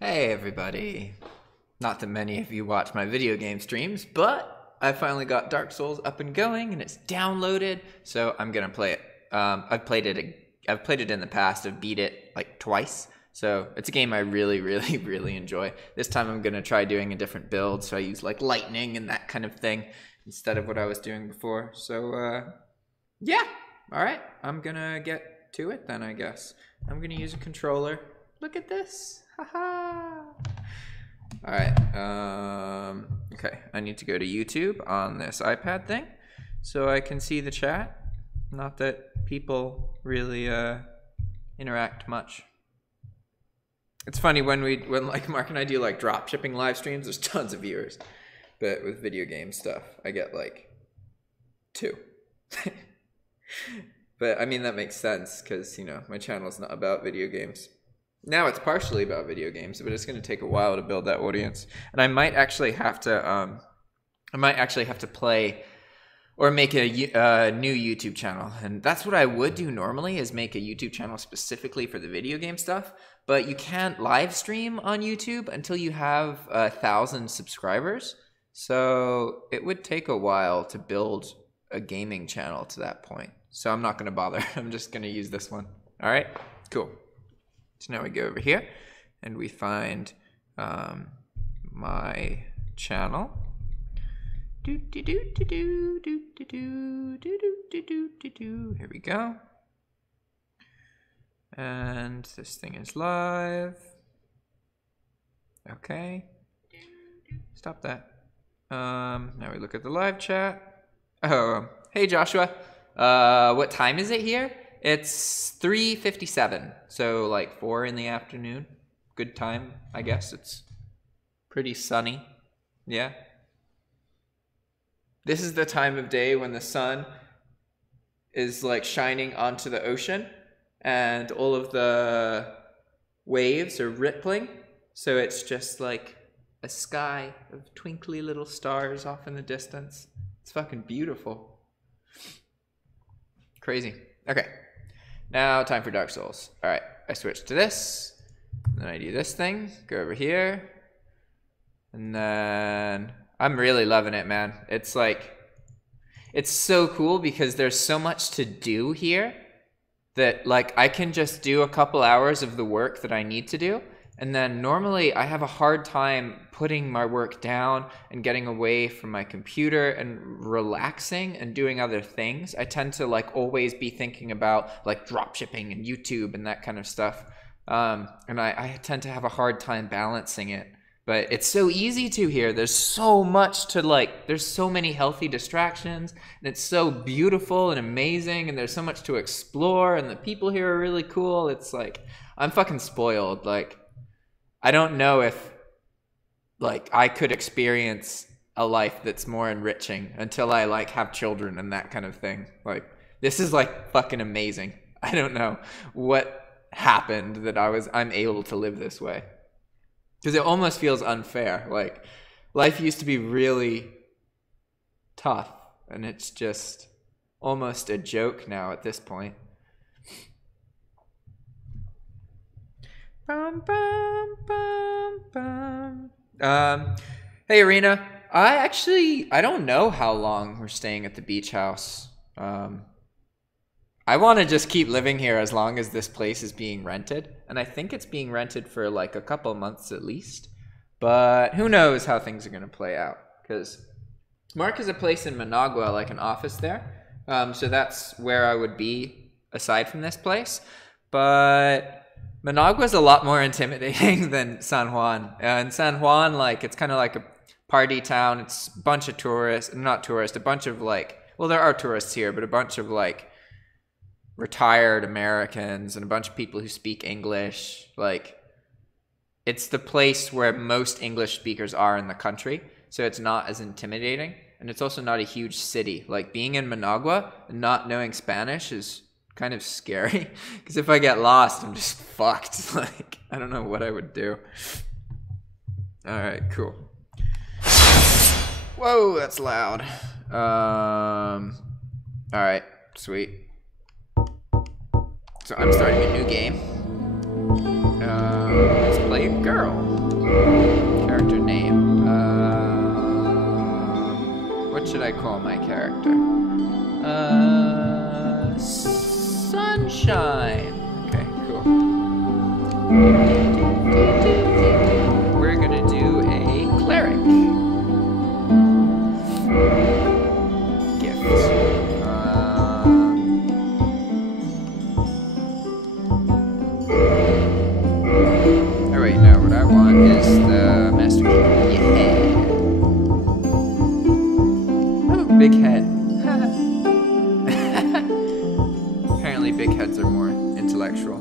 Hey everybody. Not that many of you watch my video game streams, but I finally got Dark Souls up and going and it's downloaded, so I'm gonna play it. I've played it in the past. I've beat it like twice, so it's a game I really enjoy. This time I'm gonna try doing a different build, so I use like lightning and that kind of thing instead of what I was doing before. So yeah, all right, I'm gonna get to it then, I guess. I'm gonna use a controller. Look at this, haha. All right, okay, I need to go to YouTube on this iPad thing so I can see the chat. Not that people really interact much. It's funny when like Mark and I do like drop shipping live streams, there's tons of viewers. But with video game stuff, I get like 2. But I mean, that makes sense because, you know, my channel is not about video games. Now it's partially about video games, but it's going to take a while to build that audience. And I might actually have to, play or make a new YouTube channel. And that's what I would do normally, is make a YouTube channel specifically for the video game stuff. But you can't live stream on YouTube until you have 1,000 subscribers. So it would take a while to build a gaming channel to that point. So I'm not going to bother. I'm just going to use this one. All right, cool. So now we go over here and we find my channel. Here we go. And this thing is live. Okay. Stop that. Now we look at the live chat. Oh, hey Joshua. What time is it here? It's 3:57, so like 4 in the afternoon. Good time, I guess. It's pretty sunny. Yeah. This is the time of day when the sun is like shining onto the ocean and all of the waves are rippling. So it's just like a sky of twinkly little stars off in the distance. It's fucking beautiful. Crazy. Okay. Now time for Dark Souls. All right, I switch to this, then I do this thing, go over here, and then I'm really loving it, man. It's like, it's so cool because there's so much to do here that like I can just do a couple hours of the work that I need to do. And then normally I have a hard time putting my work down and getting away from my computer and relaxing and doing other things. I tend to like always be thinking about like drop shipping and YouTube and that kind of stuff. And I tend to have a hard time balancing it. But it's so easy to here. There's so much to like, there's so many healthy distractions and it's so beautiful and amazing and there's so much to explore and the people here are really cool. It's like, I'm fucking spoiled. Like, I don't know if like I could experience a life that's more enriching until I like have children and that kind of thing. Like, this is like fucking amazing. I don't know what happened that I'm able to live this way. Because it almost feels unfair. Like, life used to be really tough and it's just almost a joke now at this point. Bum, bum, bum, bum. Hey Arena, I don't know how long we're staying at the beach house. I want to just keep living here as long as this place is being rented, and I think it's being rented for like a couple months at least, but who knows how things are going to play out, because Mark has a place in Managua, like an office there, so that's where I would be aside from this place, but Managua's a lot more intimidating than San Juan. In San Juan, like, it's kind of like a party town. It's a bunch of tourists, not tourists, a bunch of like, well, there are tourists here, but a bunch of like retired Americans and a bunch of people who speak English. Like, it's the place where most English speakers are in the country, so it's not as intimidating. And it's also not a huge city. Like, being in Managua and not knowing Spanish is kind of scary, because if I get lost, I'm just fucked. Like, I don't know what I would do. All right, cool. Whoa, that's loud. All right, sweet. So I'm starting a new game. It's girl. Character name. What should I call my character? Sunshine. Okay, cool. We're gonna do a cleric. Gift. Oh wait, no, what I want is the master key. Yeah. Oh, big head. Apparently big heads are more intellectual.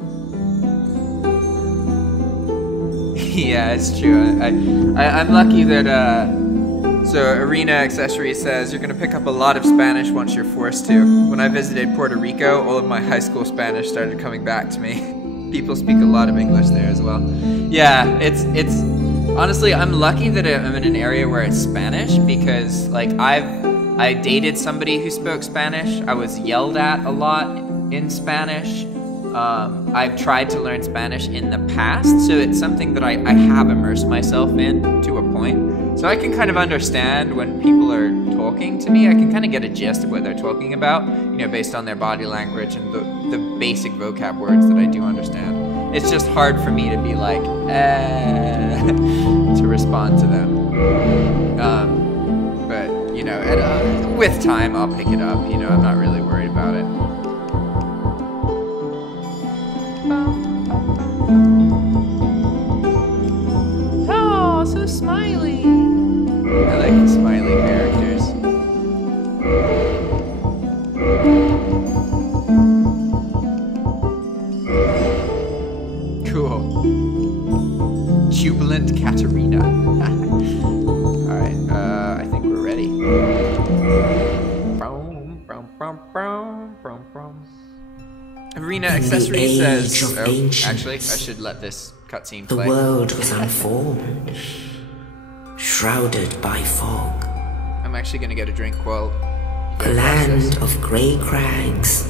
Yeah, it's true. I'm lucky that, so Arena Accessory says, you're gonna pick up a lot of Spanish once you're forced to. When I visited Puerto Rico, all of my high school Spanish started coming back to me. People speak a lot of English there as well. Yeah, it's honestly, I'm lucky that I'm in an area where it's Spanish because, like, I dated somebody who spoke Spanish. I was yelled at a lot in Spanish. I've tried to learn Spanish in the past, so it's something that I have immersed myself in to a point. So I can kind of understand when people are talking to me. I can kind of get a gist of what they're talking about, you know, based on their body language and the basic vocab words that I do understand. It's just hard for me to be like, to respond to them. But, you know, with time, I'll pick it up. You know, I'm not really worried about it. Oh, so smiley. I like smiley characters. Cool. Jubilant Katarina. Alright, I think we're ready. Arena Accessory says, oh, actually, I should let this cutscene play. The world was unformed, shrouded by fog. I'm actually gonna get a drink while A land of grey crags,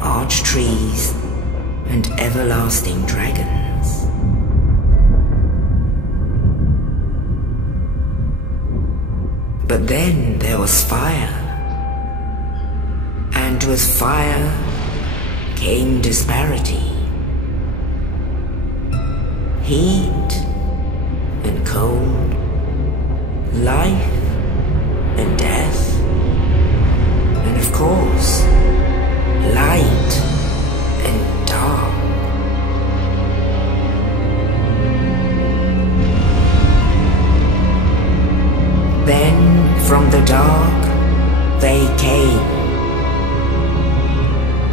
arch trees, and everlasting dragons. But then there was fire, and with fire came disparity. Heat and cold, life and death, and of course, light and dark. Then from the dark they came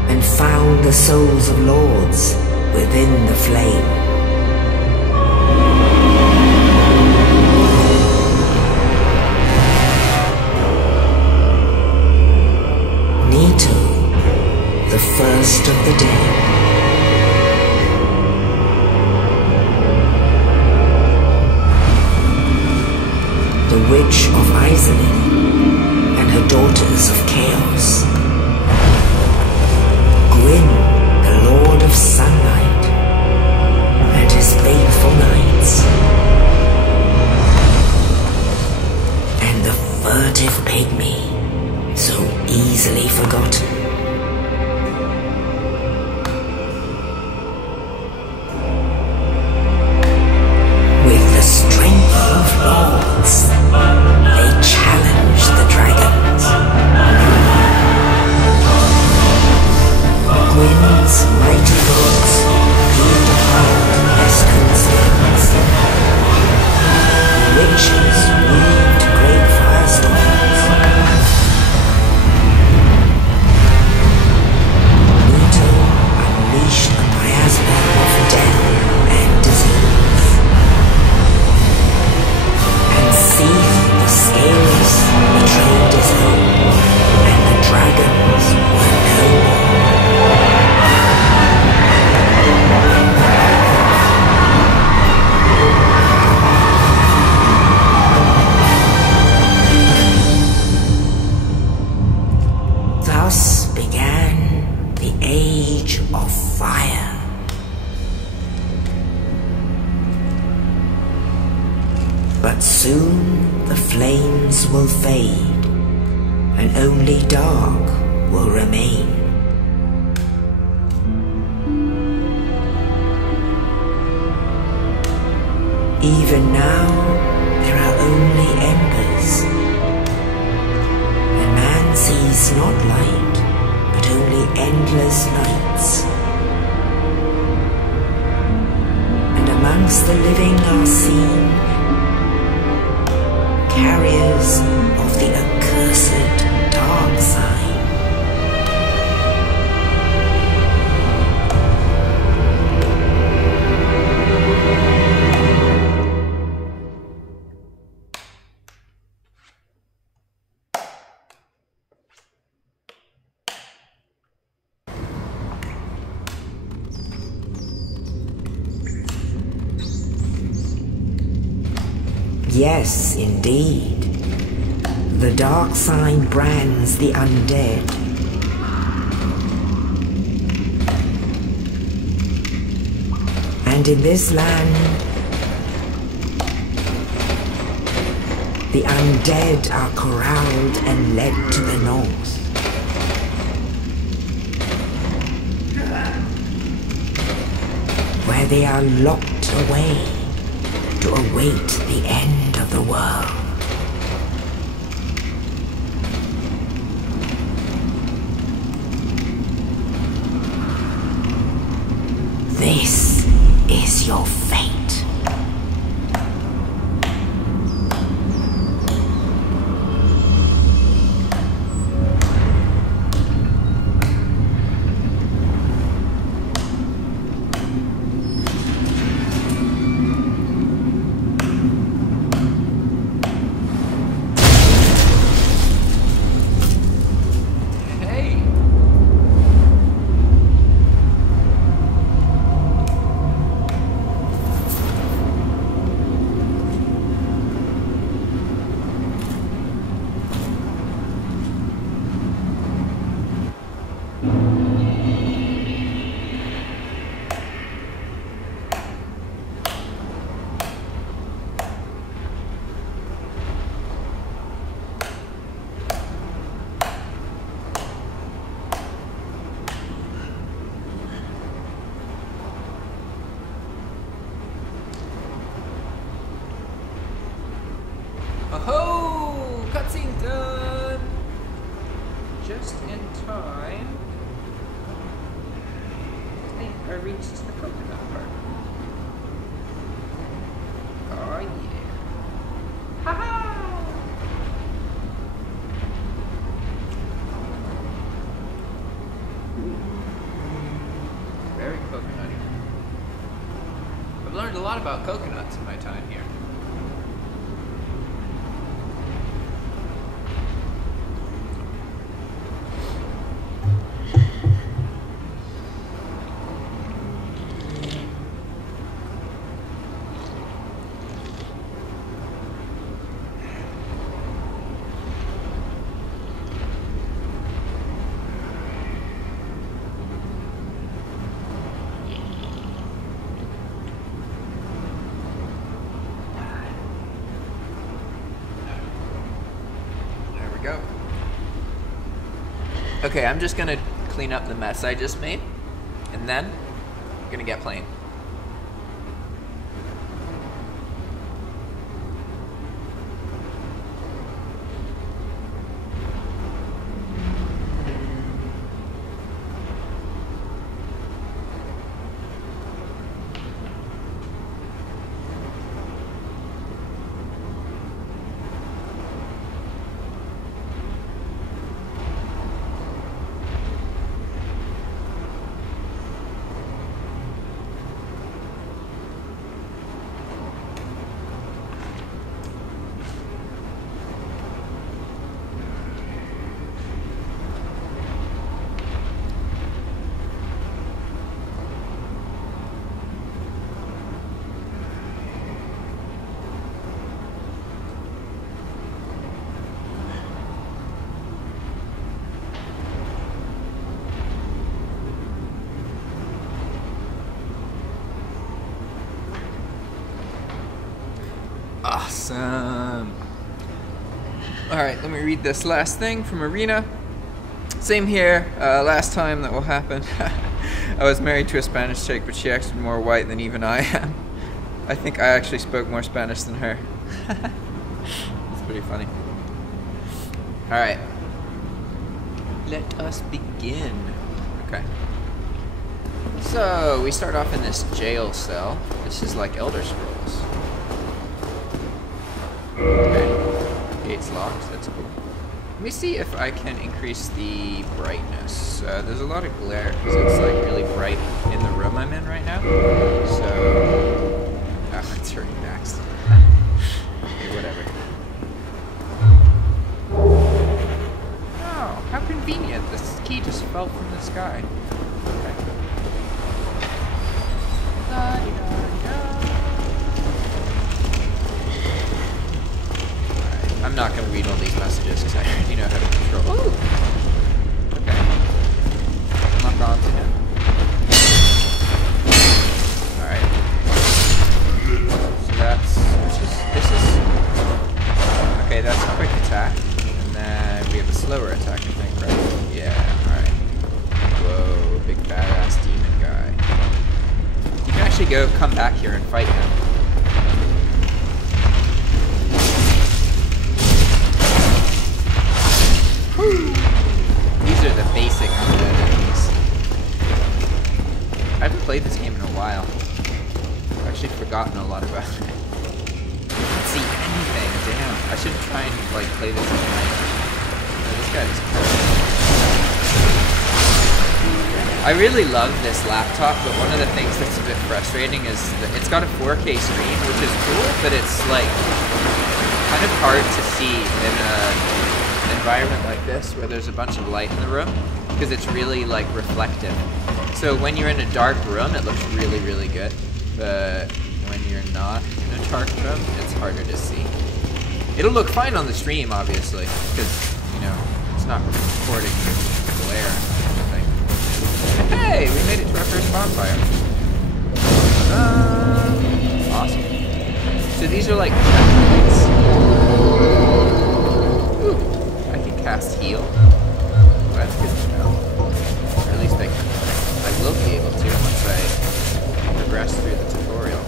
and found the souls of lords within the flame. Nito, the first of the dead. The Witch of Izalith and her daughters of Chaos. Gwyn, the Lord of Sunlight, and his faithful knights. And the furtive pygmy, so easily forgotten. With the strength of lords, they challenged the dragons. But soon the flames will fade, and only dark will remain. Even now, there are only embers, and man sees not light, but only endless nights. And amongst the living are seen carriers of the accursed dark sign. Yes, indeed. The dark sign brands the undead. And in this land, the undead are corralled and led to the north. Where they are locked away to await the end of the world. This is your fate. Oh, cutscene done! Just in time. I think I reached the coconut part. Oh yeah. Haha! Very coconutty. I've learned a lot about coconuts in my time here. Go. Okay, I'm just gonna clean up the mess I just made, and then I'm gonna get playing. Awesome. Alright, let me read this last thing from Arena. Same here, last time that will happen. I was married to a Spanish chick, but she acted more white than even I am. I think I actually spoke more Spanish than her. It's pretty funny. Alright. Let us begin. Okay. So, we start off in this jail cell. This is like Elder Scrolls. Okay. Gate's locked, that's cool. Let me see if I can increase the brightness. There's a lot of glare because it's like really bright in the room I'm in right now. So, oh, it's turning next. Okay, whatever. Oh, how convenient. This key just fell from the sky. Okay. I'm not going to read all these messages because I already know how to control. Ooh! Okay. Lock on to him. Alright. So that's... This is... Okay, that's a quick attack. And then we have a slower attack, I think, right? Yeah, alright. Whoa, big badass demon guy. You can actually come back here and fight him. These are the basic undead enemies. I haven't played this game in a while. I've actually forgotten a lot about it. I can't see anything, damn. I should try and like play this at night. This guy is cool. I really love this laptop, but one of the things that's a bit frustrating is that it's got a 4K screen, which is cool, but it's like kind of hard to see in an environment like this where there's a bunch of light in the room because it's really like reflective. So when you're in a dark room, it looks really, really good, but when you're not in a dark room, it's harder to see. It'll look fine on the stream, obviously, because, you know, it's not recording glare or anything. Hey, we made it to our first bonfire. Awesome. So these are like checkpoints. Ooh, I can cast heal. Well, that's good to know. Or at least I will be able to once I progress through the tutorial.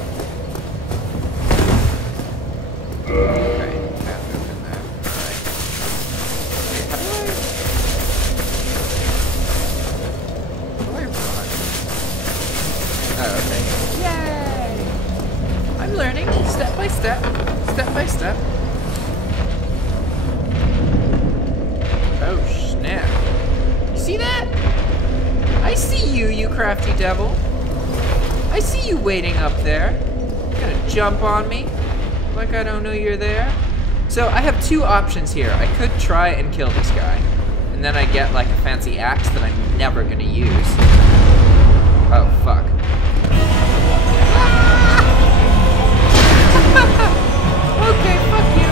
Okay, can't move in there. Alright. Wait, how do I run? Oh, okay. Yay! I'm learning step by step. Step by step. Oh, snap. You see that? I see you, you crafty devil. I see you waiting up there. You're gonna jump on me like I don't know you're there. So I have two options here. I could try and kill this guy, and then I get like a fancy axe that I'm never gonna use. Oh, fuck. Okay, fuck you.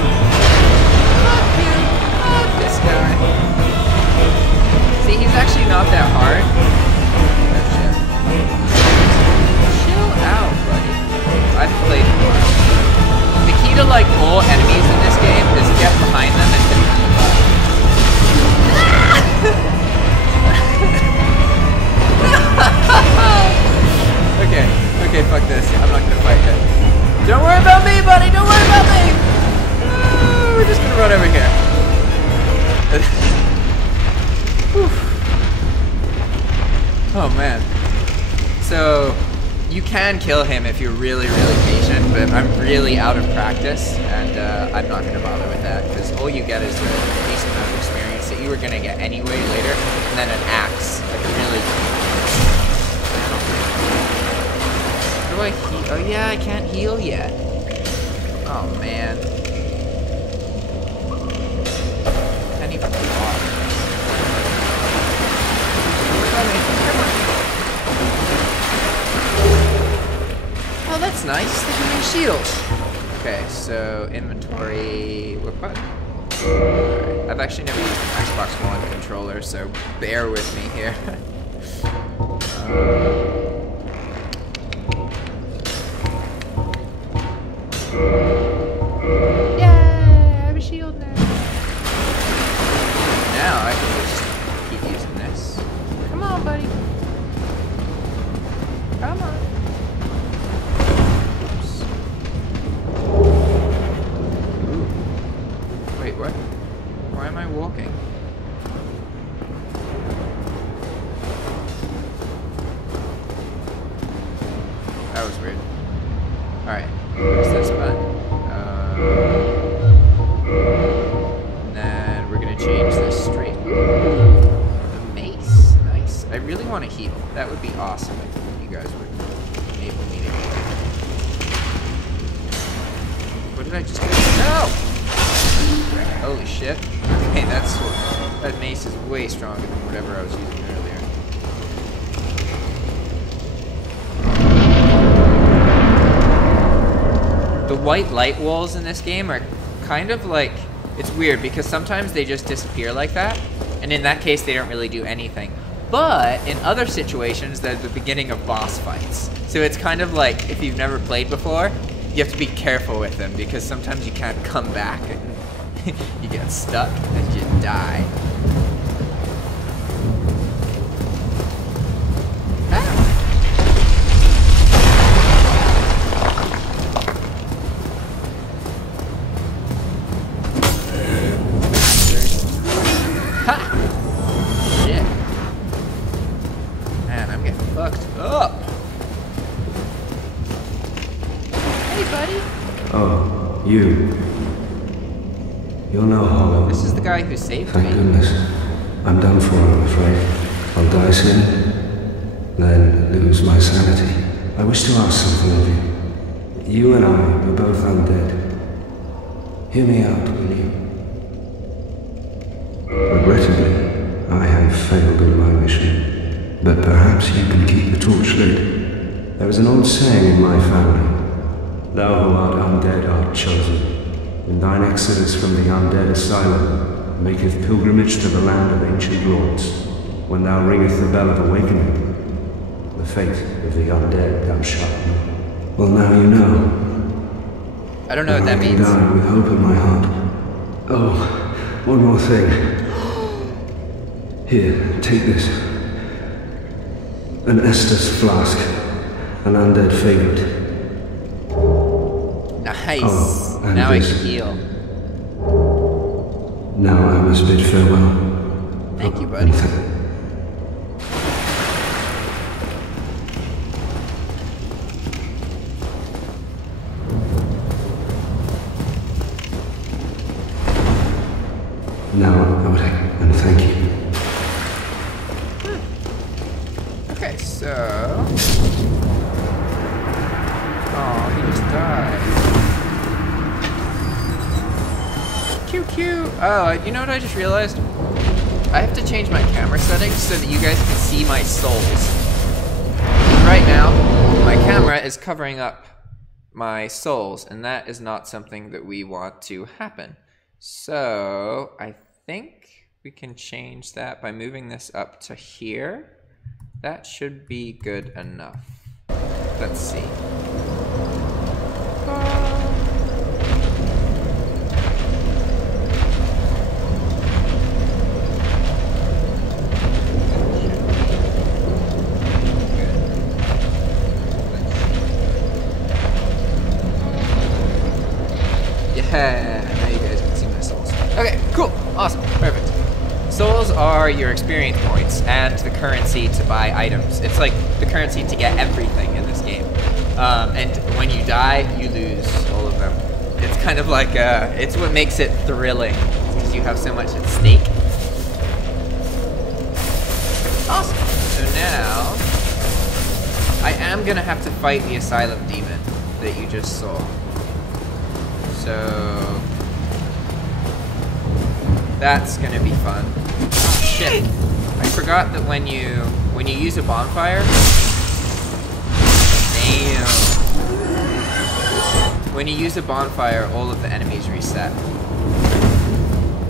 Fuck you. Fuck this guy. See, he's actually not that hard. Oh, shit. Chill out, buddy. I've played more. The key to, like, all enemies in this game is get behind them and hit them in the butt. Okay, fuck this. I'm not gonna fight him. Don't worry about me, buddy! Don't worry about me! We're just gonna run over here. Oh, man. So, you can kill him if you're really, really patient, but I'm really out of practice, and I'm not gonna bother with that, because all you get is a decent amount of experience that you were gonna get anyway later, and then an axe. Like a really... How do I heal? Oh yeah, I can't heal yet. Oh man. Can't even walk. Oh, that's nice. They give me a shield. Okay, so inventory. What button? Alright. I've actually never used an Xbox One controller, so bear with me here. weird. Alright, where's this button? And then we're gonna change this straight. The mace, nice. I really want to heal. That would be awesome if you guys would enable me to heal. What did I just do? No! Holy shit. Okay, that mace is way stronger than whatever I was using earlier. The white light walls in this game are kind of like, it's weird because sometimes they just disappear like that, and in that case they don't really do anything. But in other situations, they're the beginning of boss fights. So it's kind of like, if you've never played before, you have to be careful with them because sometimes you can't come back and you get stuck and you die. You're no hollow. This is the guy who saved me. Thank goodness. I'm done for, I'm afraid. I'll die soon, then lose my sanity. I wish to ask something of you. You and I are both undead. Hear me out, will you? Regrettably, I have failed in my mission, but perhaps you can keep the torch lit. There is an old saying in my family. Thou who art undead art chosen. In thine exodus from the undead asylum, maketh pilgrimage to the land of ancient lords. When thou ringeth the bell of awakening, the fate of the undead thou shalt know. Well, now you know. I don't know what that means. I die with hope in my heart. Oh, one more thing. Here, take this. An Estus flask, an undead favorite. Nice. Oh, now I can heal. Now I must bid farewell. Thank you, buddy. Now, Oleg, and thank you. Okay, so... Oh, he just died. Cute. Oh, you know what I just realized? I have to change my camera settings so that you guys can see my souls. Right now, my camera is covering up my souls, and that is not something that we want to happen. So, I think we can change that by moving this up to here. That should be good enough. Let's see. Yeah, now you guys can see my souls. Okay, cool, awesome, perfect. Souls are your experience points and the currency to buy items. It's like the currency to get everything in this game. And when you die, you lose all of them. It's kind of like, it's what makes it thrilling, because you have so much at stake. Awesome. So now, I am gonna have to fight the Asylum Demon that you just saw. So that's gonna be fun. Oh shit! I forgot that when you use a bonfire, damn. When you use a bonfire, all of the enemies reset.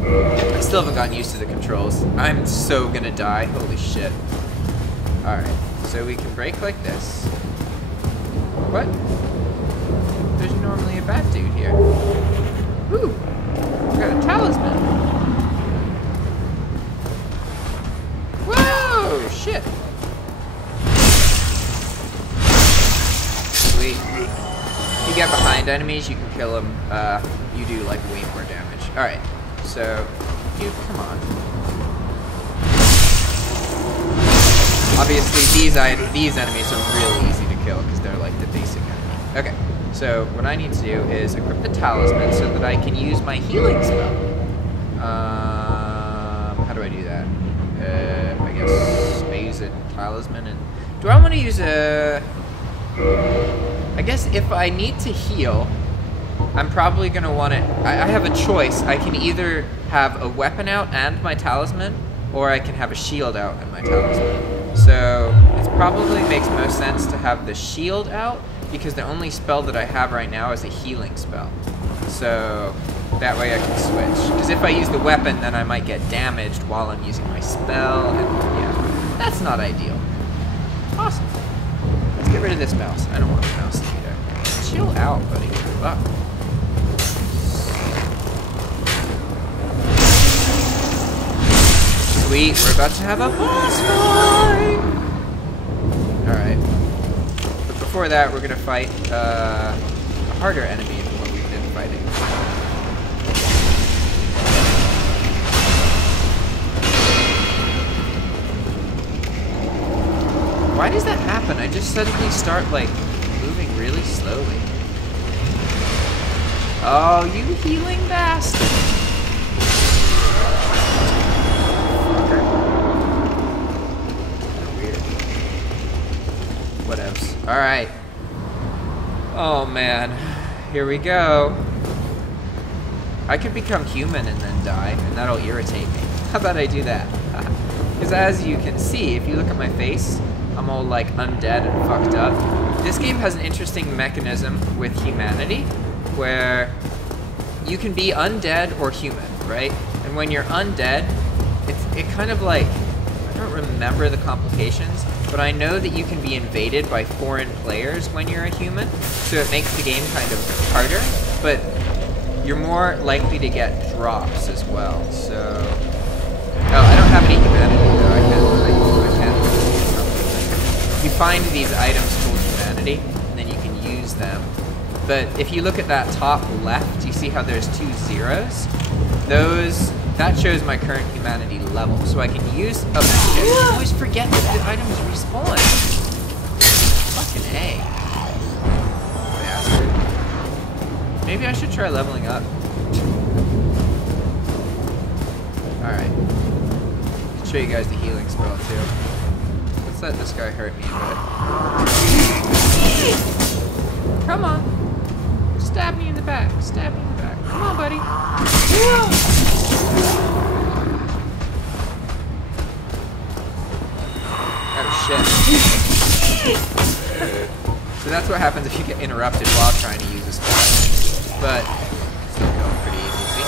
I still haven't gotten used to the controls. I'm so gonna die. Holy shit! All right, so we can break like this. What? There's normally a bad dude here. Ooh, I got a talisman. Whoa, shit. Sweet. If you get behind enemies, you can kill them. You do like way more damage. All right, so you come on. Obviously, these enemies are really easy to kill because they're like the basic enemy. Okay, so what I need to do is equip the talisman so that I can use my healing spell. How do I do that? I guess space and talisman. And do I want to use a? I guess if I need to heal, I'm probably gonna want it. I have a choice. I can either have a weapon out and my talisman, or I can have a shield out and my talisman. So it probably makes most sense to have the shield out because the only spell that I have right now is a healing spell. So that way I can switch. Because if I use the weapon, then I might get damaged while I'm using my spell, and yeah, that's not ideal. Awesome. Let's get rid of this mouse. I don't want the mouse to be there. Chill out, buddy. Fuck. Sweet, we're about to have a boss fight! Alright. But before that, we're gonna fight a harder enemy than what we've been fighting. Why does that happen? I just suddenly start, like, moving really slowly. Oh, you healing bastard! Whatevs. Alright. Oh man. Here we go. I could become human and then die, and that'll irritate me. How about I do that? Because as you can see, if you look at my face, I'm all like undead and fucked up. This game has an interesting mechanism with humanity, where you can be undead or human, right? And when you're undead, it kind of like, I don't remember the complications, but I know that you can be invaded by foreign players when you're a human, so it makes the game kind of harder, but you're more likely to get drops as well, so... Oh, I don't have any humanity though, I can't. You find these items called humanity, and then you can use them. But if you look at that top left, you see how there's 2 zeros? That shows my current humanity level, so I can use... Oh, shit. I always forget that the items respawn. Fucking A. Bastard. Maybe I should try leveling up. Alright. I'll show you guys the healing spell, too. Let's let this guy hurt me a bit. Come on. Stab me in the back. Stab me in the back. Come on, buddy. Oh, shit. So that's what happens if you get interrupted while trying to use a spell. But, still going pretty easy.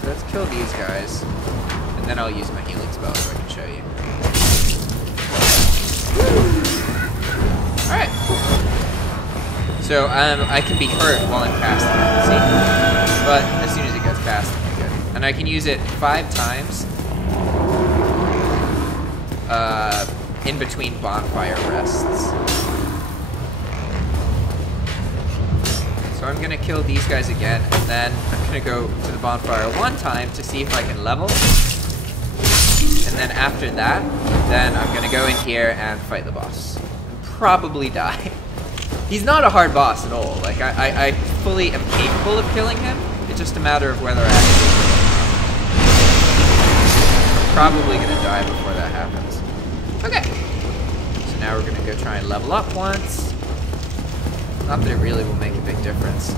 So let's kill these guys. And then I'll use my healing spell so I can show you. Alright. So I can be hurt while I'm casting it, see? But as soon as it gets cast, I'm good. And I can use it 5 times in between bonfire rests. So I'm gonna kill these guys again, and then I'm gonna go to the bonfire 1 time to see if I can level. And then after that, then I'm gonna go in here and fight the boss. And probably die. He's not a hard boss at all. Like, I fully am capable of killing him. It's just a matter of whether I actually I'm probably gonna die before that happens. Okay. So now we're gonna go try and level up once. Not that it really will make a big difference.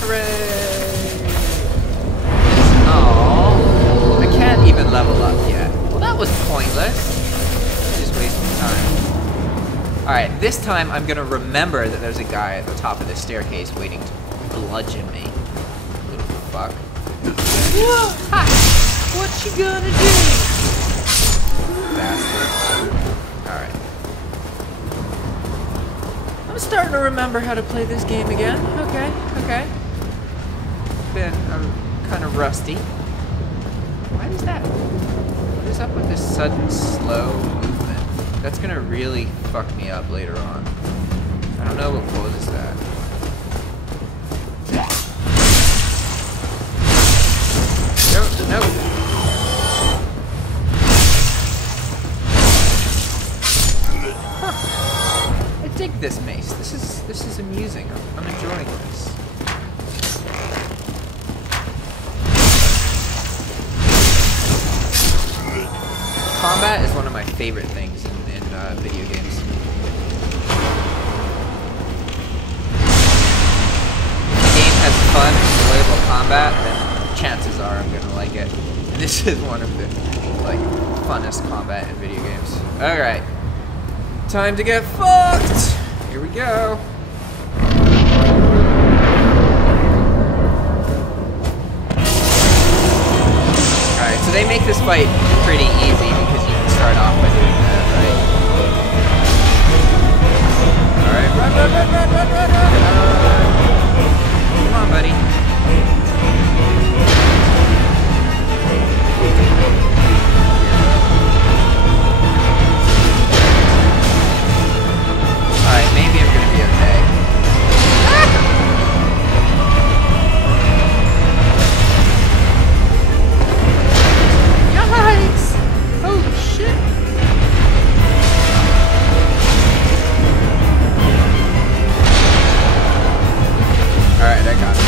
Hooray! Oh, I can't even level up yet. Well, that was pointless. Just wasting time. Alright, this time I'm gonna remember that there's a guy at the top of the staircase waiting to bludgeon me. Little fuck. Ha! What you gonna do? Bastard. Alright. I'm starting to remember how to play this game again. Okay. I'm kind of rusty. Why is that? What is up with this sudden slow movement? That's gonna really fuck me up later on. I don't know what causes that. No. Huh. I dig this mace. This is amusing. I'm enjoying this. Combat is one of my favorite things in video games. If the game has fun, enjoyable combat, then chances are I'm gonna like it. And this is one of the like funnest combat in video games. All right, time to get fucked. Here we go. All right, so they make this fight pretty easy because you can start off by doing that, right? All right, run. Come on, buddy. Alright, maybe I'm gonna be okay. Yikes! Oh shit! Alright, I got it.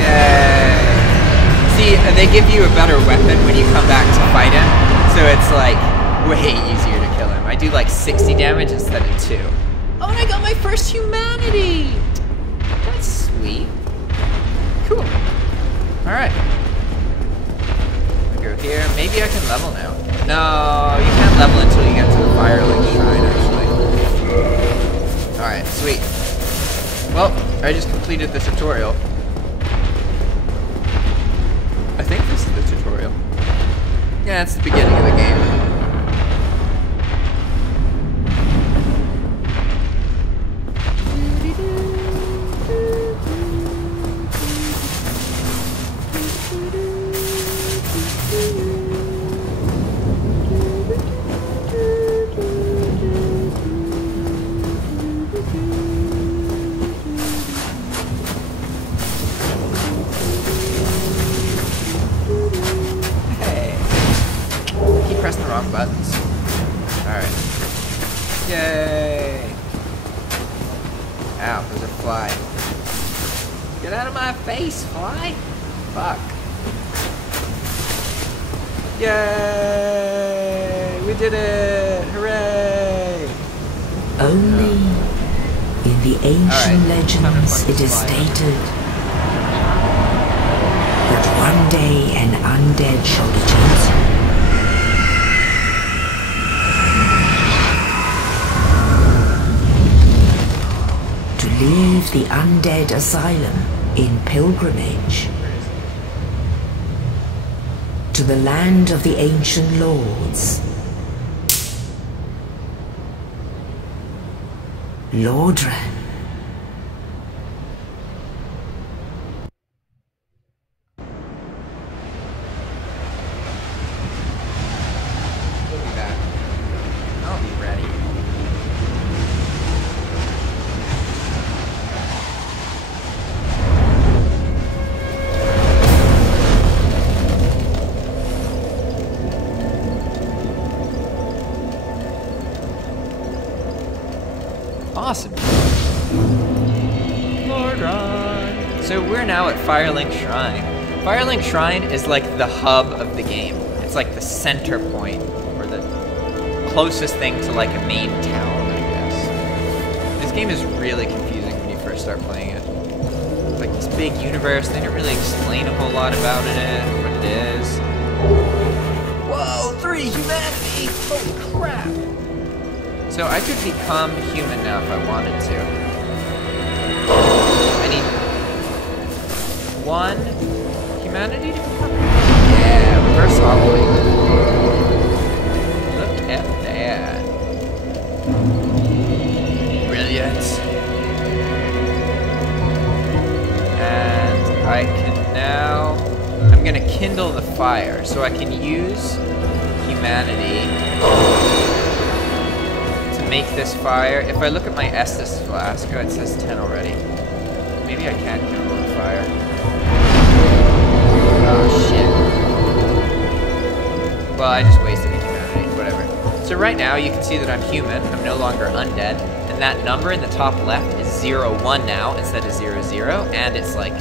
Yay! See, they give you a better weapon when you come back to fight him, so it's like way easier to kill him. I do like 60 damage instead of 2. Oh, and I got my first humanity! That's sweet. Cool. Alright. Go here. Maybe I can level now. No, you can't level until you get to the Firelink Shrine, actually. Alright, sweet. Well, I just completed the tutorial. I think this is the tutorial. Yeah, it's the beginning of the game. Pressing the wrong buttons. Alright. Yay! Ow, there's a fly. Get out of my face, fly! Fuck. Yay! We did it! Hooray! Only in the ancient legends it is stated that one day an undead shall be chosen. Leave the undead asylum in pilgrimage to the land of the ancient lords. Lordran. We'll be back. I'll be ready. Awesome. Lordran. So we're now at Firelink Shrine. Firelink Shrine is like the hub of the game. It's like the center point, or the closest thing to like a main town, I guess. This game is really confusing when you first start playing it. It's like this big universe, they don't really explain a whole lot about it, what it is. Whoa, 3 humanity! Holy crap! So I could become human now if I wanted to. I need 1 humanity to become. Yeah, reverse hobbling. Look at that. Brilliant. And I can now. I'm gonna kindle the fire, so I can use humanity to make this fire. If I look at my Estus flask, oh, it says 10 already. Maybe I can kindle the fire. Oh, shit. Well, I just wasted a humanity, whatever. So right now, you can see that I'm human. I'm no longer undead. And that number in the top left is 01 now instead of 00, and it's like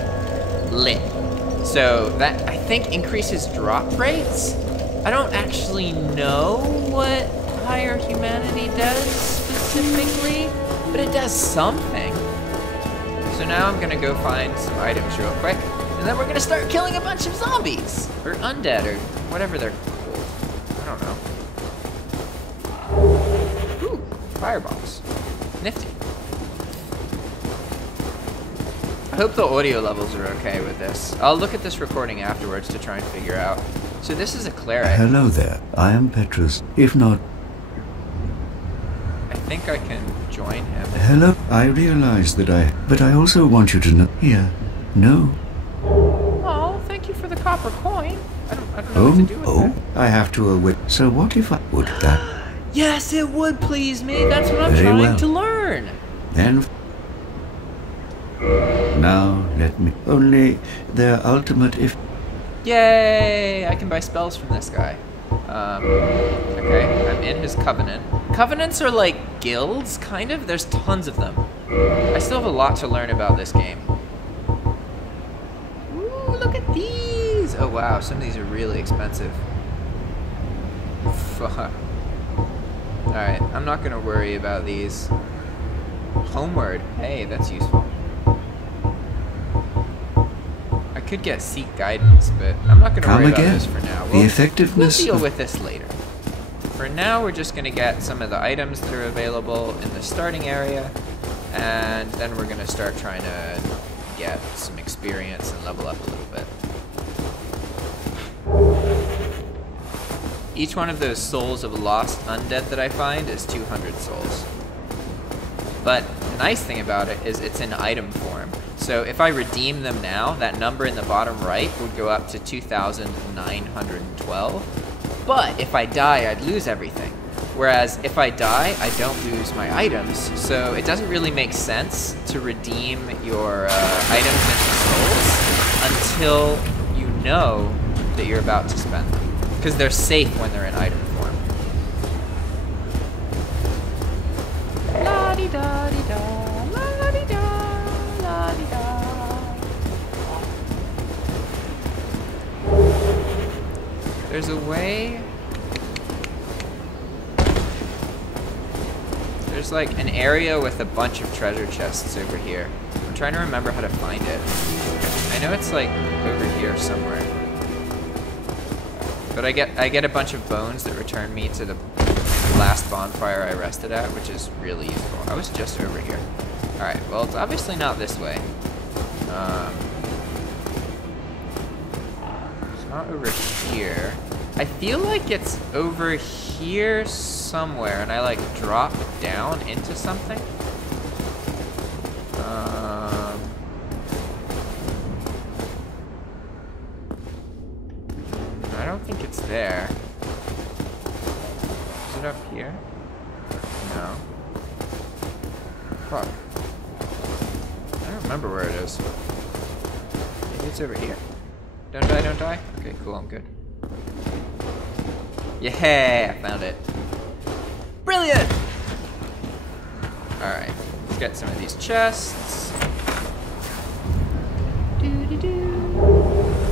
lit. So that, I think, increases drop rates. I don't actually know what higher humanity does specifically, but it does something. So now I'm gonna go find some items real quick, and then we're gonna start killing a bunch of zombies, or undead, or whatever they're called. I don't know. Ooh, fireballs. Nifty. I hope the audio levels are okay with this. I'll look at this recording afterwards to try and figure out. So this is a cleric. Hello there. I am Petrus. If not... I think I can join him. Hello. I realize that but I also want you to know... Here. No. Oh, thank you for the copper coin. I don't know what to do with that. I have to await. So what if I... Would that... Yes, it would please me. That's what I'm Very trying well. to learn. Then... Now, let me... Only their ultimate if... Yay! I can buy spells from this guy. Okay, I'm in his covenant. Covenants are like guilds, kind of. There's tons of them. I still have a lot to learn about this game. Ooh, look at these! Oh wow, some of these are really expensive. Fuck. Alright, I'm not gonna worry about these. Homeward. Hey, that's useful. I could get seek guidance, but I'm not going to worry about this for now. The effectiveness we'll deal with this later. For now, we're just going to get some of the items that are available in the starting area, and then we're going to start trying to get some experience and level up a little bit. Each one of those souls of lost undead that I find is 200 souls. But the nice thing about it is it's in item form. So if I redeem them now, that number in the bottom right would go up to 2,912. But if I die, I'd lose everything. Whereas if I die, I don't lose my items. So it doesn't really make sense to redeem your items into souls until you know that you're about to spend them. Because they're safe when they're in item form. La-di-da-di-da. There's a way. There's like an area with a bunch of treasure chests over here. I'm trying to remember how to find it. I know it's like over here somewhere. But I get a bunch of bones that return me to the last bonfire I rested at, which is really useful. I was just over here. Alright, well it's obviously not this way. It's not over here. I feel like it's over here somewhere, and I like drop down into something. I don't think it's there. Is it up here? No. Fuck. I don't remember where it is. Maybe it's over here. Don't die, don't die. Okay, cool, I'm good. Yeah, I found it. Brilliant! Alright, let's get some of these chests.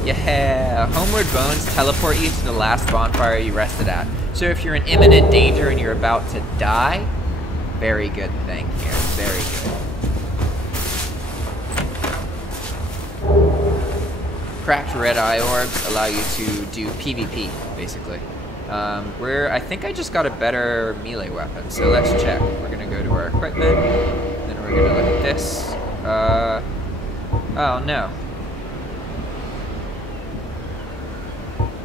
Yeah, Homeward Bones teleport you to the last bonfire you rested at. So if you're in imminent danger and you're about to die, very good thing here, very good. Cracked red eye orbs allow you to do PvP, basically. I think I just got a better melee weapon, so let's check. We're gonna go to our equipment, then we're gonna look at this. Oh no.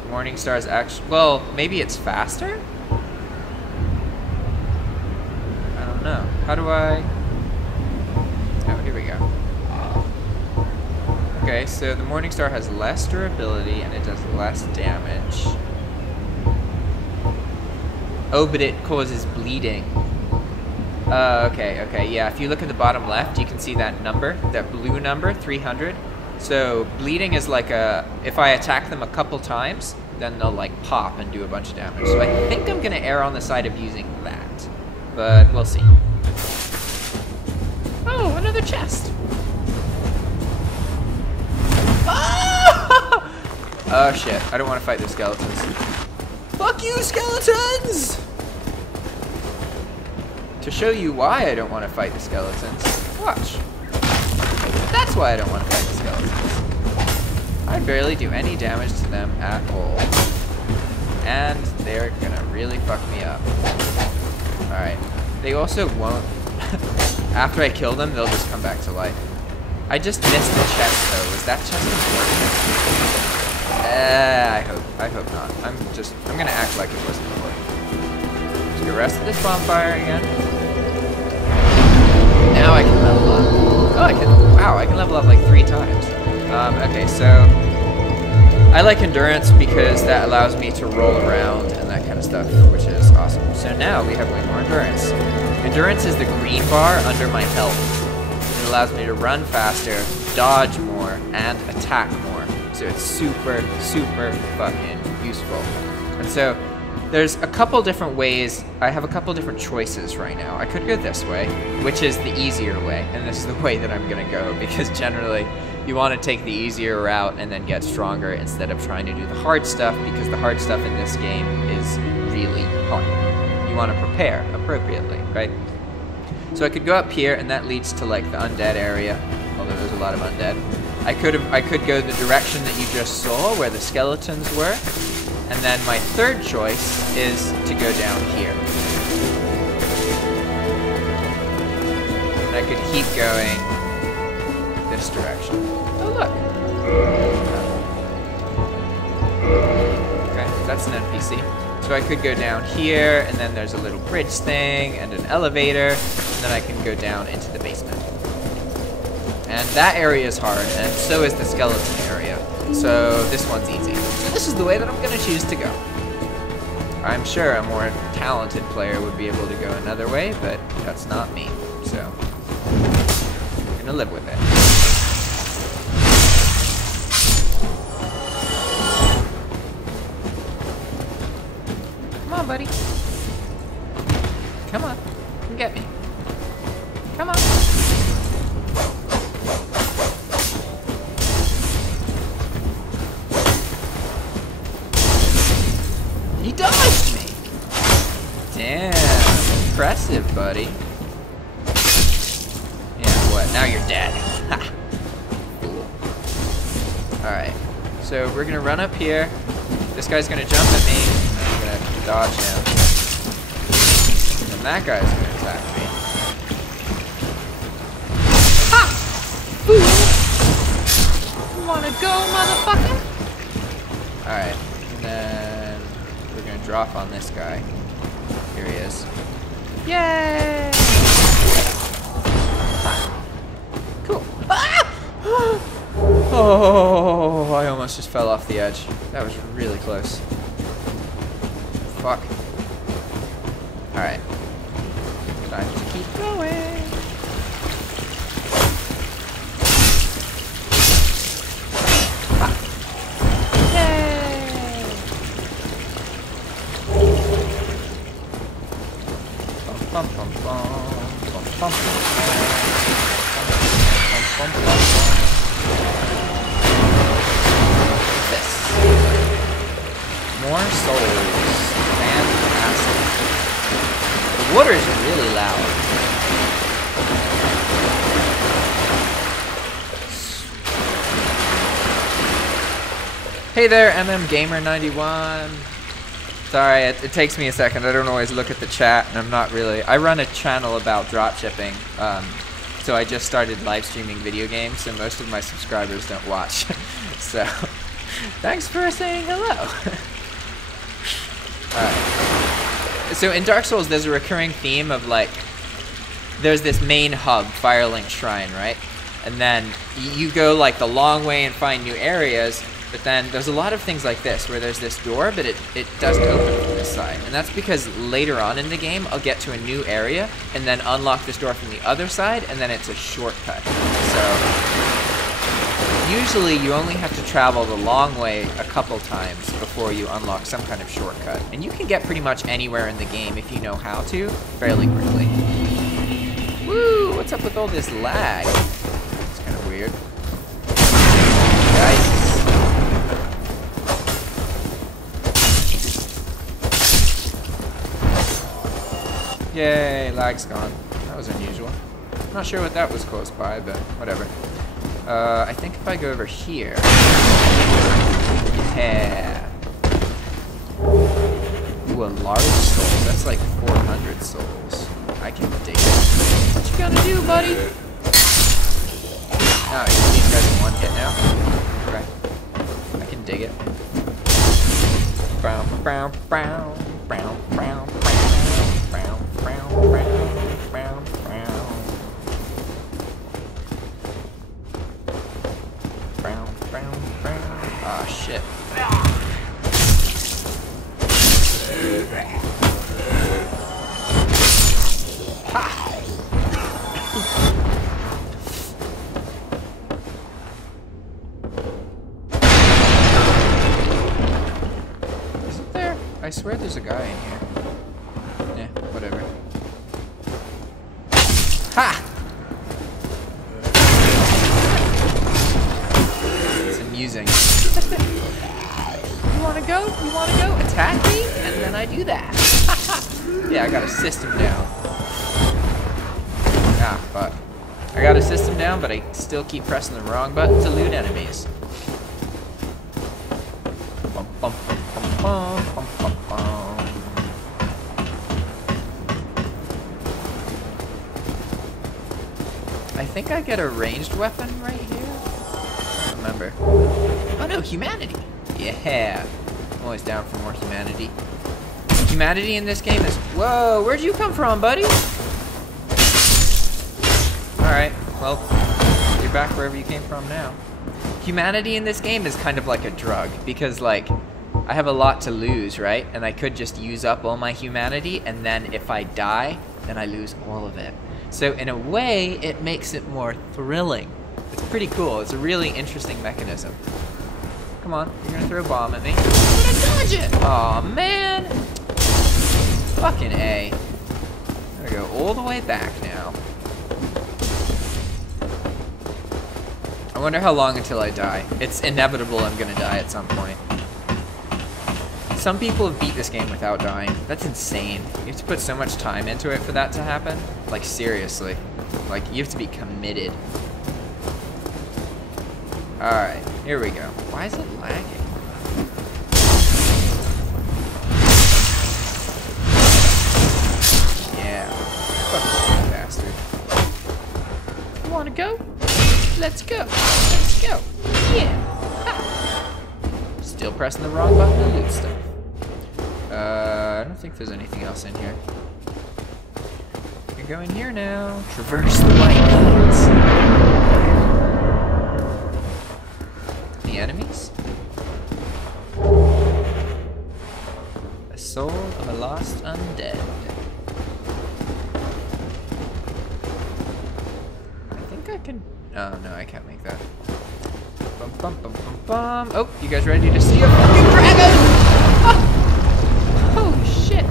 Morningstar's actually, well, maybe it's faster? I don't know. How do I? Oh, here we go. Okay, so the Morningstar has less durability and it does less damage. Oh, but it causes bleeding. Okay, yeah. If you look at the bottom left, you can see that number, that blue number, 300. So bleeding is like if I attack them a couple times, then they'll like pop and do a bunch of damage. So I think I'm gonna err on the side of using that, but we'll see. Oh, another chest. Ah! Oh shit, I don't want to fight the skeletons. Fuck you, skeletons! To show you why I don't want to fight the skeletons, watch. That's why I don't want to fight the skeletons. I barely do any damage to them at all. And they're gonna really fuck me up. Alright. They also won't... After I kill them, they'll just come back to life. I just missed the chest though. Was that chest important? I hope not. I'm gonna act like it wasn't important. Let's go rest at this bonfire again. Now I can level up. Oh, wow, I can level up like 3 times. Okay, so I like endurance because that allows me to roll around and that kind of stuff, which is awesome. So now we have way more endurance. Endurance is the green bar under my health. It allows me to run faster, dodge more, and attack more. So it's super, super fucking useful. And so there's a couple different ways. I have a couple different choices right now. I could go this way, which is the easier way, and this is the way that I'm gonna go, because generally you want to take the easier route and then get stronger instead of trying to do the hard stuff, because the hard stuff in this game is really hard. You want to prepare appropriately, right? So I could go up here, and that leads to like the undead area, although there's a lot of undead. I could go the direction that you just saw, where the skeletons were. And then my third choice is to go down here. And I could keep going this direction. Oh, look. Okay, that's an NPC. So I could go down here, and then there's a little bridge thing, and an elevator, and then I can go down into the basement. And that area is hard, and so is the skeleton area. So this one's easy. So this is the way that I'm gonna choose to go. I'm sure a more talented player would be able to go another way, but that's not me. So I'm gonna live with it. Come on, buddy. Come on. Come get me. Come on. He dodged me! Damn, impressive, buddy. Yeah, what? Now you're dead. Ha! Cool. Alright, so we're gonna run up here. This guy's gonna jump at me. I'm gonna dodge him. And that guy's gonna attack me. Ha! Fool! You wanna go, motherfucker? Alright, and then we're gonna drop on this guy. Here he is. Yay! Cool. Ah! Oh, I almost just fell off the edge. That was really close. Fuck. Alright. Time to keep going. Bum, bum, bum, bum, bum, bum, bum. This. More souls. Fantastic. The water is really loud. Hey there, MMGamer91. Sorry, it takes me a second. I don't always look at the chat, and I'm not really... I run a channel about dropshipping, so I just started live streaming video games, so most of my subscribers don't watch. So, thanks for saying hello. Alright. So in Dark Souls, there's a recurring theme of, like, there's this main hub, Firelink Shrine, right? And then you go, like, the long way and find new areas, But then there's a lot of things like this where there's this door, but it doesn't open from this side. And that's because later on in the game, I'll get to a new area and then unlock this door from the other side, and then it's a shortcut. So usually you only have to travel the long way a couple times before you unlock some kind of shortcut. And you can get pretty much anywhere in the game if you know how to, fairly quickly. Woo! What's up with all this lag? It's kind of weird. Yikes. Yay, lag's gone. That was unusual. Not sure what that was close by, but whatever. I think if I go over here... Yeah. Ooh, a large soul. That's like 400 souls. I can dig it. What you gonna do, buddy? Oh, these guys in one hit now? Okay. I can dig it. Brown, brown, brown, brown, brown, brown. Brown, brown, brown, brown, brown. Brown, brown, brown. Ah, shit. Ha! Isn't there? I swear there's a guy in here. Yeah, whatever. Ha! It's amusing. You wanna go? You wanna go? Attack me? And then I do that. Yeah, I got a system down. Ah, fuck. I got a system down, but I still keep pressing the wrong button to loot enemies. Bum, bum, bum, bum, bum, bum, bum. I think I get a ranged weapon right here. I don't remember. Oh no, humanity! Yeah. I'm always down for more humanity. Humanity in this game is... Whoa, where'd you come from, buddy? Alright, well, you're back wherever you came from now. Humanity in this game is kind of like a drug, because, like, I have a lot to lose, right? And I could just use up all my humanity, and then if I die, then I lose all of it. So in a way, it makes it more thrilling. It's pretty cool. It's a really interesting mechanism. Come on, you're gonna throw a bomb at me. I'm gonna dodge it! Aw, man! Fucking A. I'm gonna go all the way back now. I wonder how long until I die. It's inevitable I'm gonna die at some point. Some people have beat this game without dying. That's insane. You have to put so much time into it for that to happen. Like, seriously. Like, you have to be committed. Alright, here we go. Why is it lagging? Yeah. Fuck this bastard. You wanna go? Let's go. Let's go. Yeah. Ha. Still pressing the wrong button to loot stuff. I don't think there's anything else in here. You can go in here now. Traverse the white lands. The enemies? A soul of a lost undead. I think I can... Oh, no, I can't make that. Bum, bum, bum, bum, bum. Oh, you guys ready to see a fucking dragon? Ah! Holy shit.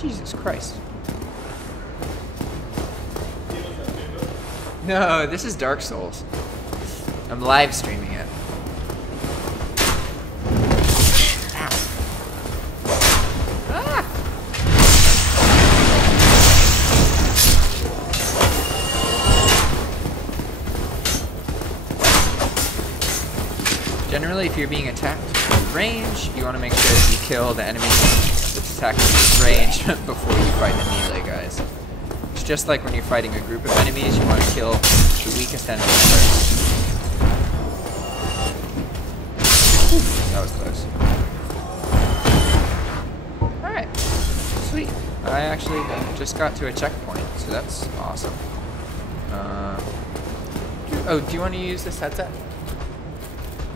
Jesus Christ. No, this is Dark Souls. I'm live streaming it. Ow. Ah! Generally, if you're being attacked from range, you want to make sure that you kill the enemy that's attacking from range before you fight the melee guys. It's just like when you're fighting a group of enemies, you want to kill the weakest enemy first. That was close. Alright. Sweet. I actually just got to a checkpoint, so that's awesome. Oh, do you want to use this headset?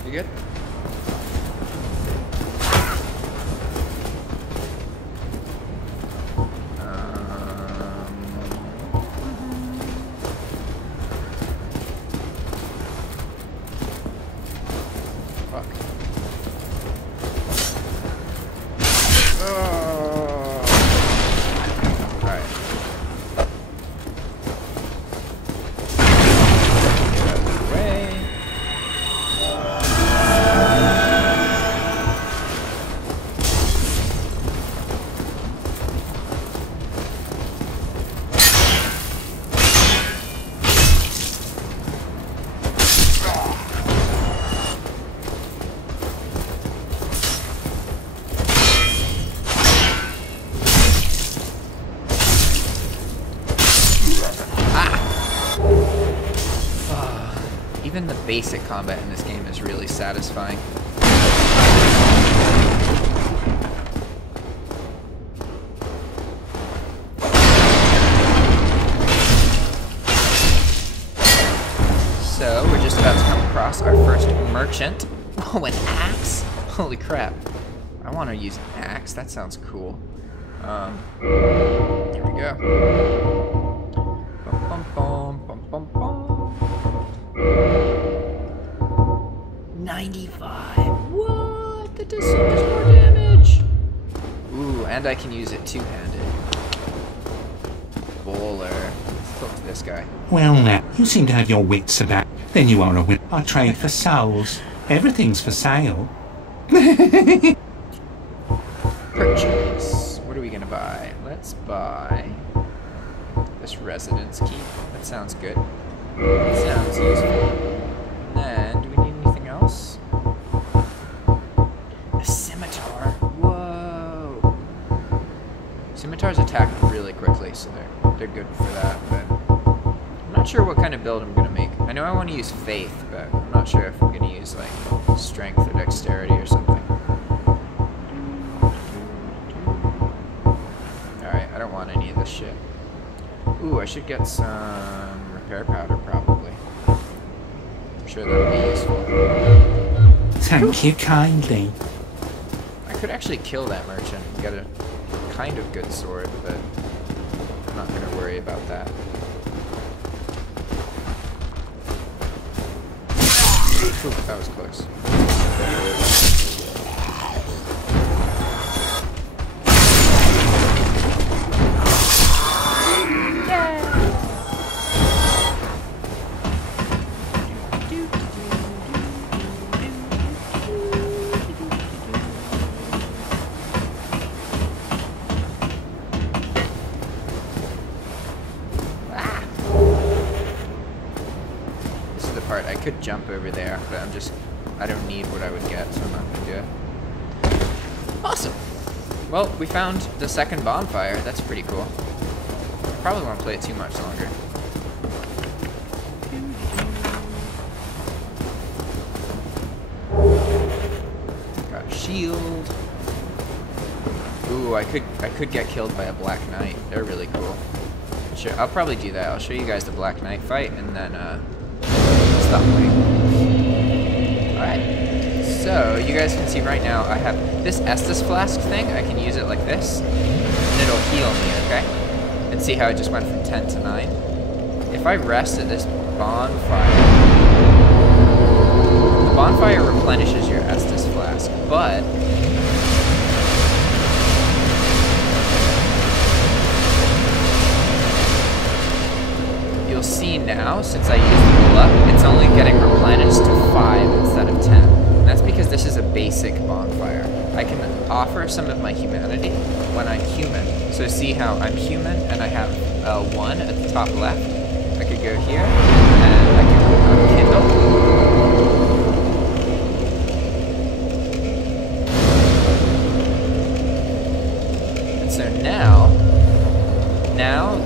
You good? Fuck. Alright. Get out of the way. Even the basic combat in this game is really satisfying. So, we're just about to come across our first merchant. Oh, an axe? Holy crap. I want to use an axe. That sounds cool. Here we go. Bum, bum, bum, bum, bum, bum. 95. What? That does so much more damage. Ooh, and I can use it two-handed. Bowler. Let's talk to this guy. Well now, you seem to have your wits about. Then you are a wit. I trade for souls. Everything's for sale. Purchase. What are we gonna buy? Let's buy this residence key. That sounds good. That sounds useful. And do we need anything else? A scimitar. Whoa. Scimitars attack really quickly, so they're good for that. But I'm not sure what kind of build I'm gonna make. I know I want to use faith, but I'm not sure if I'm gonna use like strength or dexterity or something. Alright, I don't want any of this shit. Ooh, I should get some repair powder probably. I'm sure that'll be useful. Thank you kindly. I could actually kill that merchant and get a kind of good sword, but I'm not gonna worry about that. Ooh, that was close. I could jump over there, but I don't need what I would get, so I'm not gonna do it. Awesome! Well, we found the second bonfire. That's pretty cool. I probably won't play it too much longer. Got a shield. Ooh, I could get killed by a Black Knight. They're really cool. Sure, I'll probably do that. I'll show you guys the Black Knight fight, and then stop playing. Alright, so you guys can see right now I have this Estus flask thing. I can use it like this, and it'll heal me, okay? And see how it just went from 10 to 9? If I rest at this bonfire, the bonfire replenishes your Estus flask, but you'll see now, since I used the pull up, it's only getting replenished to 5 instead of 10. And that's because this is a basic bonfire. I can offer some of my humanity when I'm human. So see how I'm human and I have 1 at the top left. I could go here and I can kindle. And so now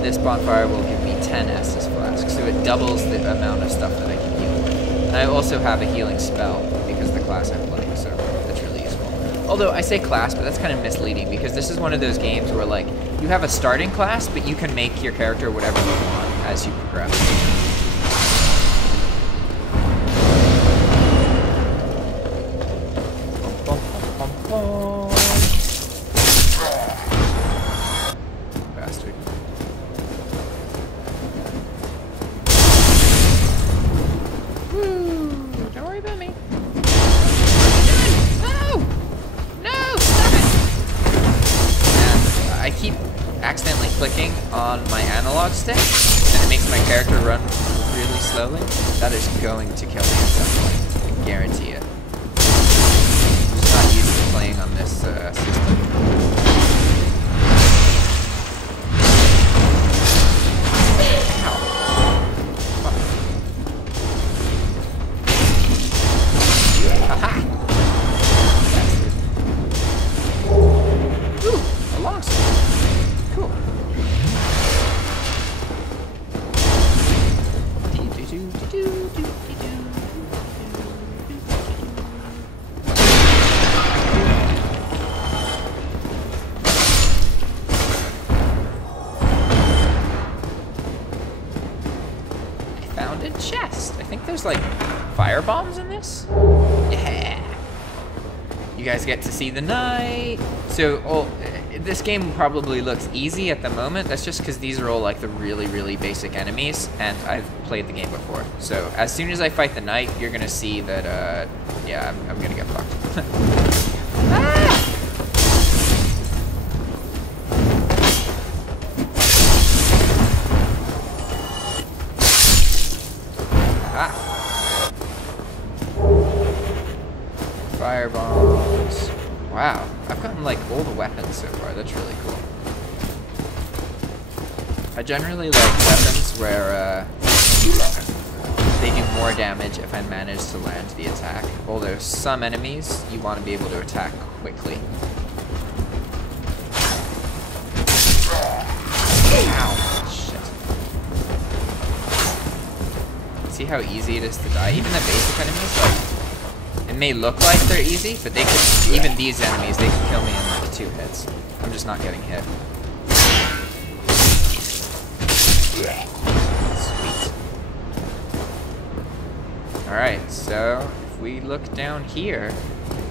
this bonfire will give me 10 Estus flasks, so it doubles the amount of stuff that I can heal with. And I also have a healing spell because of the class I'm playing, so that's really useful. Although I say class, but that's kind of misleading because this is one of those games where like you have a starting class, but you can make your character whatever you want as you progress. analog stick, and it makes my character run really slowly, that is going to kill me at some point. I guarantee it. I'm just not used to playing on this system. Found a chest. I think there's like fire bombs in this. Yeah. You guys get to see the night. So, this game probably looks easy at the moment. That's just because these are all like the really, really basic enemies, and I've played the game before. So, as soon as I fight the night, you're gonna see that, yeah, I'm gonna get fucked. Ah! Fire bombs. Wow, I've gotten like all the weapons so far. That's really cool. I generally like weapons where they do more damage if I manage to land the attack. Although some enemies you want to be able to attack quickly. Ow! Shit. See how easy it is to die? Even the basic enemies, like, it may look like they're easy, but they could, even these enemies, they can kill me in like 2 hits. I'm just not getting hit. Sweet. Alright, so if we look down here,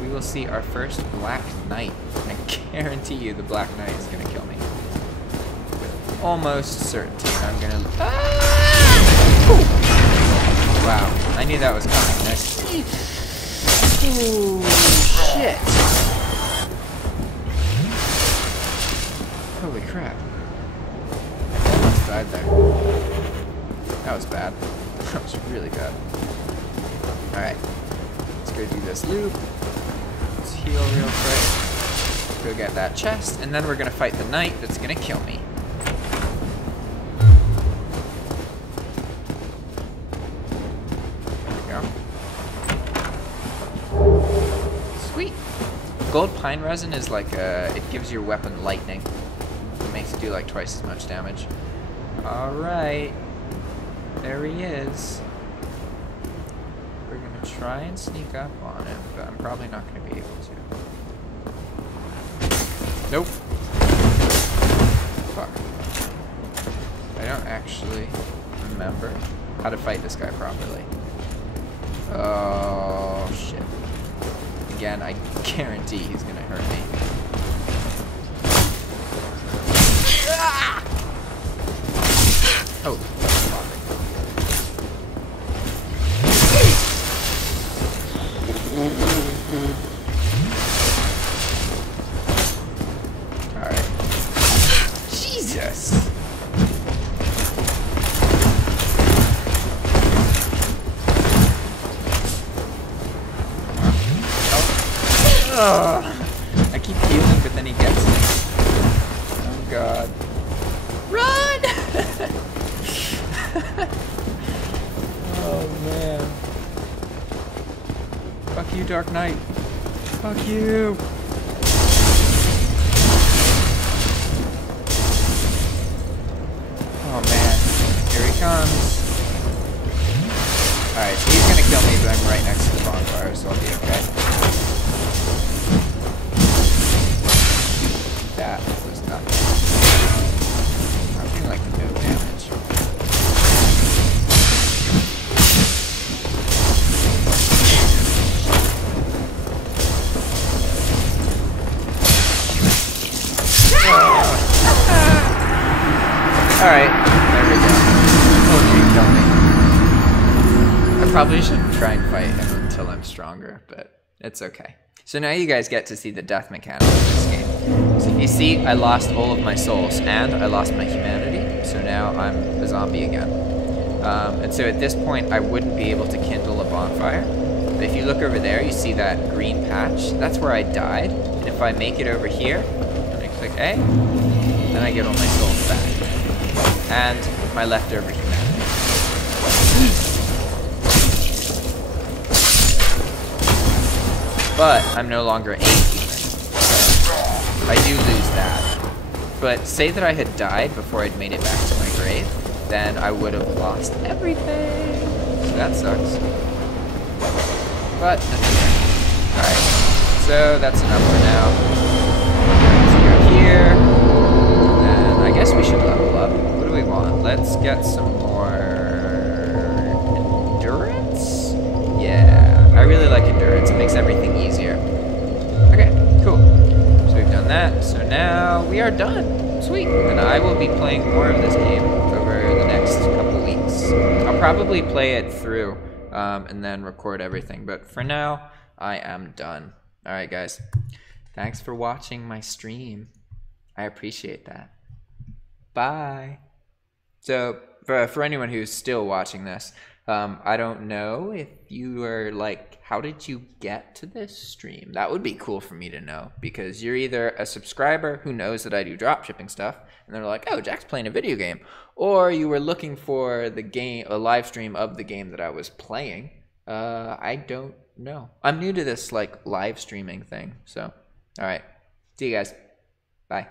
we will see our first Black Knight. I guarantee you the Black Knight is going to kill me. With almost certainty. I'm going to... Ah! Wow, I knew that was coming. Nice. Ooh, shit. Holy crap. I almost died there. That was bad. That was really bad. Alright. Let's go do this loop. Let's heal real quick. Go get that chest, and then we're gonna fight the knight that's gonna kill me. Gold pine resin is like it gives your weapon lightning. It makes it do like twice as much damage. Alright. There he is. We're gonna try and sneak up on him, but I'm probably not gonna be able to. Nope. Fuck. I don't actually remember how to fight this guy properly. Oh shit. Again, I guarantee he's gonna hurt me. Ah! Oh, that's Alright. Jesus! I keep healing, but then he gets me. Oh god. Run! Oh man. Fuck you, Dark Knight. Fuck you. Oh man. Here he comes. Alright, so he's gonna kill me, but I'm right next to the bonfire, so I'll be okay. That was nothing. I'm doing like no damage. Alright, there we go. Told you he'd kill me. I probably shouldn't try and fight him until I'm stronger, but it's okay. So now you guys get to see the death mechanic of this game. So if you see, I lost all of my souls, and I lost my humanity. so now I'm a zombie again. And so at this point, I wouldn't be able to kindle a bonfire. But if you look over there, you see that green patch? That's where I died. And if I make it over here, and I click A, then I get all my souls back. And my leftover humanity. But I'm no longer a human. So I do lose that. But say that I had died before I'd made it back to my grave, then I would have lost everything. So that sucks. But that's okay. Alright, so that's enough for now. So you're here. And I guess we should level up. What do we want? Let's get some more endurance? Yeah, I really like endurance. It makes everything easier. Okay, cool. So we've done that. So now we are done. Sweet. And I will be playing more of this game over the next couple weeks. I'll probably play it through and then record everything. But for now, I am done. All right, guys. Thanks for watching my stream. I appreciate that. Bye. So for anyone who's still watching this, I don't know if you are like, how did you get to this stream? That would be cool for me to know, because you're either a subscriber who knows that I do dropshipping stuff, and they're like, oh, Jack's playing a video game, or you were looking for the game, a live stream of the game that I was playing. I don't know. I'm new to this like live streaming thing, so all right. See you guys. Bye.